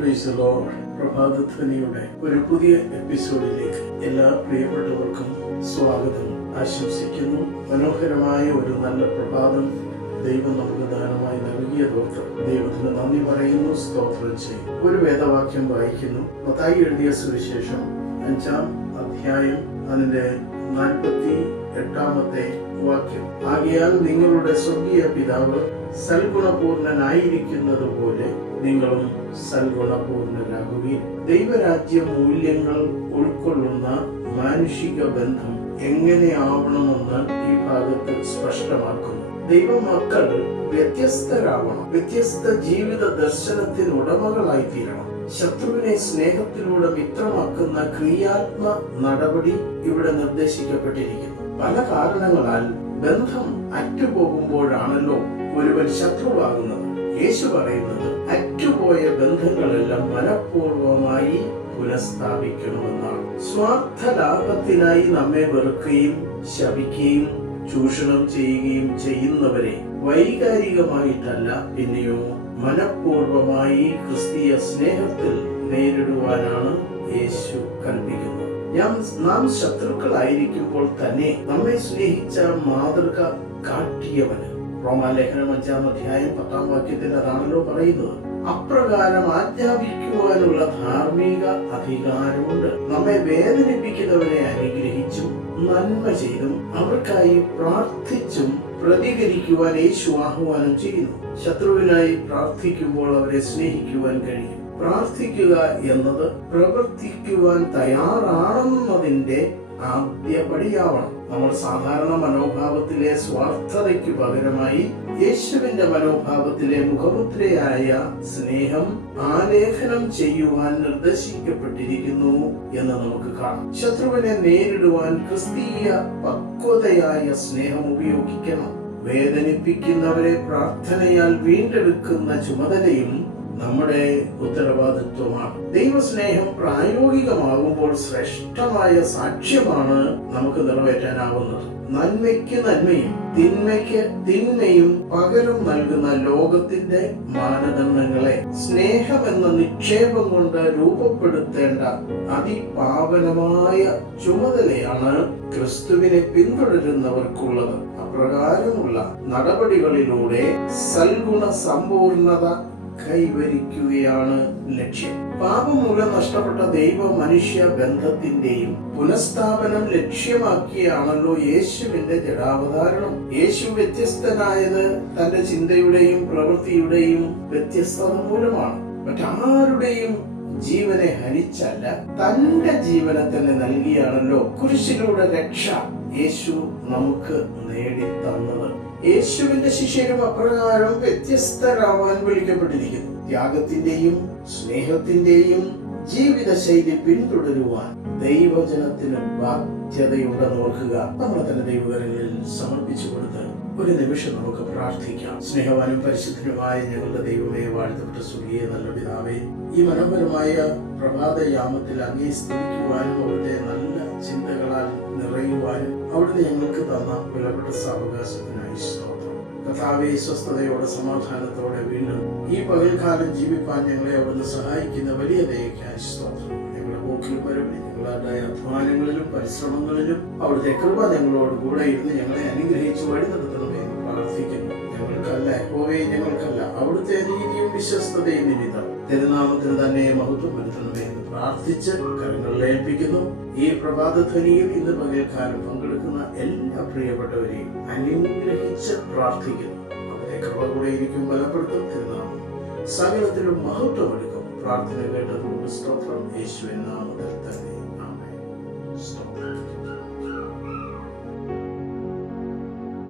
പ്രഭാതധ്വനിയുടെ ഒരു പുതിയ എപ്പിസോഡിലേക്ക് എല്ലാ പ്രിയപ്പെട്ടവർക്കും സ്വാഗതം. ആശംസിക്കുന്നു. മനോഹരമായ ഒരു നല്ല പ്രഭാതം ദൈവം നമുക്ക് ദാനമായി നൽകിയതോർത്ത് ദൈവത്തിന് നന്ദി പറയുന്നു സ്തോത്രം ചെയ്യും ഒരു വേദവാക്യം വായിക്കുന്നു. മത്തായി എഴുതിയ സുവിശേഷം അഞ്ചാം അധ്യായം അതിന്റെ നാൽപ്പത്തി എട്ടാമത്തെ വാക്യം. ആകയാൽ നിങ്ങളുടെ സ്വർഗീയ പിതാവ് സൽഗുണപൂർണനായിരിക്കുന്നത് പോലെ നിങ്ങളും സൽഗുണപൂർണരാകുകയും ദൈവരാജ്യ മൂല്യങ്ങൾ ഉൾക്കൊള്ളുന്ന മാനുഷിക ബന്ധം എങ്ങനെയാവണമെന്ന് ഈ ഭാഗത്ത് സ്പഷ്ടമാക്കുന്നു. ദൈവമക്കൾ വ്യത്യസ്തരാവണം. വ്യത്യസ്ത ജീവിത ദർശനത്തിന് ഉടമകളായി തീരണം ശത്രുവിനെ സ്നേഹത്തിലൂടെ മിത്രമാക്കുന്ന ക്രിയാത്മ നടപടി ഇവിടെ നിർദ്ദേശിക്കപ്പെട്ടിരിക്കുന്നു. പല കാരണങ്ങളാൽ ബന്ധം അറ്റുപോകുമ്പോഴാണല്ലോ ഒരുവൻ ശത്രുവാകുന്നത്. യേശു പറയുന്നത് അറ്റുപോയ ബന്ധങ്ങളെല്ലാം മനഃപൂർവമായി പുനഃസ്ഥാപിക്കണമെന്നാണ്. സ്വാർത്ഥ ലാഭത്തിനായി നമ്മെ വെറുക്കുകയും ശപിക്കുകയും ചൂഷണം ചെയ്യുകയും ചെയ്യുന്നവരെ വൈകാരികമായിട്ടല്ല പിന്നെയോ മനഃപൂർവമായി ക്രിസ്തീയ സ്നേഹത്തിൽ നേരിടുവാനാണ് യേശു കൽപ്പിക്കുന്നത്. ഞാൻ നാം ശത്രുക്കളായിരിക്കുമ്പോൾ തന്നെ നമ്മെ സ്നേഹിച്ച മാതൃക കാട്ടിയവന് റോമാലേഖനം അഞ്ചാം അധ്യായം പത്താം വാക്യത്തിൽ അതാണല്ലോ പറയുന്നത്. അപ്രകാരം ആജ്ഞാപിക്കുവാനുള്ള ധാർമ്മിക അധികാരമുണ്ട്. നമ്മെ വേദനിപ്പിക്കുന്നവരെ അനുഗ്രഹിച്ചും നന്മ ചെയ്തും അവർക്കായി പ്രാർത്ഥിച്ചും പ്രതികരിക്കുവാൻ യേശു ആഹ്വാനം ചെയ്യുന്നു. ശത്രുവിനായി പ്രാർത്ഥിക്കുമ്പോൾ അവരെ സ്നേഹിക്കുവാൻ കഴിയും. പ്രാർത്ഥിക്കുക എന്നത് പ്രവർത്തിക്കുവാൻ തയ്യാറാണെന്നതിന്റെ ആദ്യ പടിയാവണം നമ്മൾ സാധാരണ മനോഭാവത്തിലെ സ്വാർത്ഥതയ്ക്ക് പകരമായി യേശുവിന്റെ മനോഭാവത്തിലെ മുഖമുദ്രയായ സ്നേഹം ആലേഖനം ചെയ്യുവാൻ നിർദ്ദേശിക്കപ്പെട്ടിരിക്കുന്നു എന്ന് നമുക്ക് കാണാം. ശത്രുവിനെ നേരിടുവാൻ ക്രിസ്തീയ പക്വതയായ സ്നേഹം ഉപയോഗിക്കണം. വേദനിപ്പിക്കുന്നവരെ പ്രാർത്ഥനയാൽ വീണ്ടെടുക്കുന്ന ചുമതലയും നമ്മുടെ ഉത്തരവാദിത്വമാണ്. ദൈവസ്നേഹം പ്രായോഗികമാകുമ്പോൾ ശ്രേഷ്ഠമായ സാക്ഷ്യമാണ് നമുക്ക് നിറവേറ്റാനാവുന്നത്. നന്മയ്ക്ക് നന്മയും തിന്മയ്ക്ക് തിന്മയും പകരം നൽകുന്ന ലോകത്തിന്റെ മാനദണ്ഡങ്ങളെ സ്നേഹം എന്ന നിക്ഷേപം കൊണ്ട് രൂപപ്പെടുത്തേണ്ട അതിപാവനമായ ചുമതലയാണ് ക്രിസ്തുവിനെ പിന്തുടരുന്നവർക്കുള്ളത്. അപ്രകാരമുള്ള നടപടികളിലൂടെ സൽഗുണ സമ്പൂർണത കൈവരിക്കുകയാണ് ലക്ഷ്യം. പാപം മൂലം നഷ്ടപ്പെട്ട ദൈവ മനുഷ്യ ബന്ധത്തിന്റെയും പുനഃസ്ഥാപനം ലക്ഷ്യമാക്കിയാണല്ലോ യേശുവിന്റെ ജഡാവതാരണം യേശു വ്യത്യസ്തനായത് തന്റെ ചിന്തയുടെയും പ്രവൃത്തിയുടെയും വ്യത്യസ്തത മൂലമാണ്. മറ്റാരുടെയും ജീവനെ ഹരിച്ചല്ല തന്റെ ജീവനെ തന്നെ നൽകിയാണല്ലോ കുരിശിലൂടെ രക്ഷ യേശു നമുക്ക് നേടിത്തന്നത്. യേശുവിന്റെ ശിഷ്യരും അപ്രകാരം വ്യത്യസ്തരാവാൻ വിളിക്കപ്പെട്ടിരിക്കുന്നു. ത്യാഗത്തിന്റെയും സ്നേഹത്തിന്റെയും ജീവിതശൈലി പിന്തുടരുവാൻ ദൈവജനത്തിന് ബാധ്യതയുണ്ടെന്ന് ഓർക്കുക. നമ്മളെ തന്നെ ദൈവകരങ്ങളിൽ സമർപ്പിച്ചു കൊടുത്ത് ഒരു നിമിഷം നമുക്ക് പ്രാർത്ഥിക്കാം. സ്നേഹവാനും പരിശുദ്ധനുമായ ഞങ്ങളുടെ ദൈവമേ വാഴ്ത്തപ്പെട്ട സുഖിയെ നല്ല പിതാവേ ഈ മനോഹരമായ പ്രഭാതയാമത്തിൽ അങ്ങേ സ്തുതിക്കുവാനും അവിടുത്തെ നല്ല തന്ന വിലപ്പെട്ട സാവകാശത്തിനായി സ്തോത്രം. കഥാവെ സ്വസ്ഥതയോടെ സമാധാനത്തോടെ വീണ്ടും ഈ പകൽക്കാലം ജീവിപ്പാൻ ഞങ്ങളെ അവിടുന്ന് സഹായിക്കുന്ന വലിയ ദയക്കായി ഞങ്ങളുടെ അധ്വാനങ്ങളിലും പരിശ്രമങ്ങളിലും അവിടുത്തെ കൃപ ഞങ്ങളോട് കൂടെ ഇരുന്ന് ഞങ്ങളെ അനുഗ്രഹിച്ച് വഴി നടത്തണമേ എന്ന് പ്രാർത്ഥിക്കുന്നു. ഞങ്ങൾക്കല്ല ഹോവേ ഞങ്ങൾക്കല്ല അവിടുത്തെ നീതിയും വിശ്വസ്തതയും നിമിത്തം. തിരുനാമത്തിന് തന്നെ മഹത്വം എന്ന് പ്രാർത്ഥിച്ച് കരങ്ങളിലേൽപ്പിക്കുന്നു ഈ പ്രഭാതധ്വനിയിൽ ഇന്ന് പകൽക്കാലം പങ്കെടുക്കുന്ന എല്ലാ പ്രിയപ്പെട്ടവരെയും അനുഗ്രഹിച്ച് പ്രാർത്ഥിക്കുന്നു. അവരെ കൃപ കൂടെയിരിക്കും ബലപ്പെടുത്തും തിരുനാമം. സകലത്തിലും മഹത്വം എടുക്കും പ്രാർത്ഥന കേട്ടതുകൊണ്ട് സ്തോത്രം. യേശുവിൻ നാമത്തിൽ തന്നെ. സ്തോത്രം.